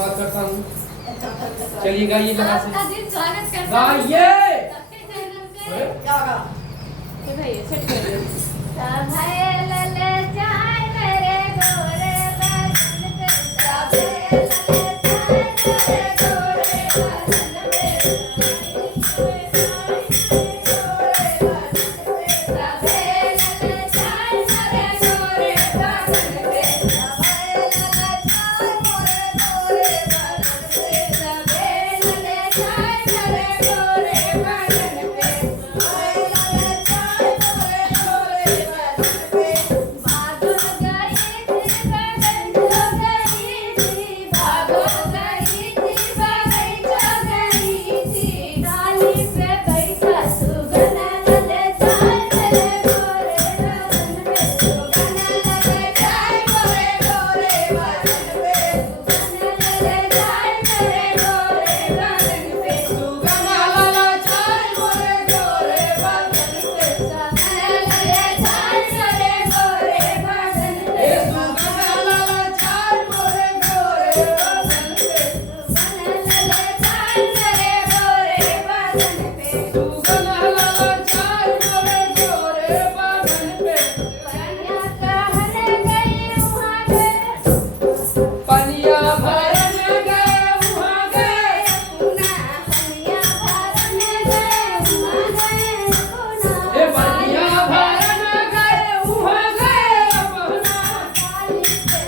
स्वागत करता हूँ। चलिए गाइए जरा से आपका दिल स्वागत करता हूँ। गाइए। सबके चैनल पे क्या गा? ये भाई सेट कर दे। सभाए लले चाय मेरे गोरे बदन पे, सभाए लले चाय मेरे गोरे बदन पे, सभाए लले चाय मेरे गोरे बदन पे, सभाए लले चाय मोरे गोरे बदन पे, सभाए लले चाय मेरे गोरे बदन पे, सभाए लले चाय मोरे गोरे बदन पे। भागो गई थी बगल जो गई थी, भागो गई थी बगल जो गई थी, डाली पे बैठा सुगना लले चाय मेरे गोरे बदन पे, सुगना लले चाय मोरे गोरे बदन पे, सुगना लले चाय मेरे गोरे बदन पे, सुगना लले चाय मोरे गोरे बदन पे, सुगना लले चाय मेरे गोरे बदन पे, सुगना लले चाय मोरे गोरे बदन पे, सुगना लले चाय मेरे गोरे बदन पे, सुगना लले चाय मोरे गोरे बदन पे। कन्या कहने गई वहाँ गए, पनिया भरन गए वहाँ गए, पुना कन्या भरने गए वहाँ गए, पुना ए पनिया भरन गए वहाँ गए अपना। काली पे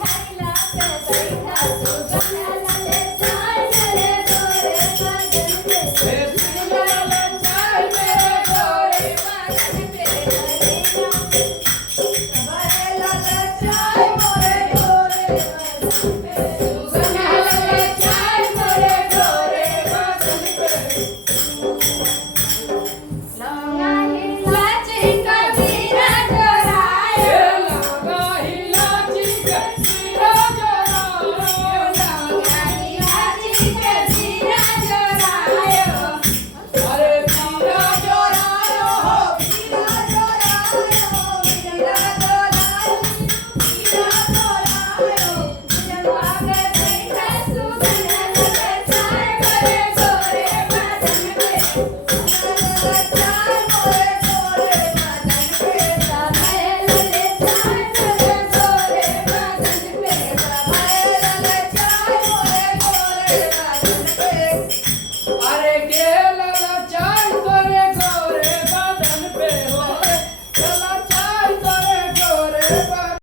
घैला पे बैठा सुगना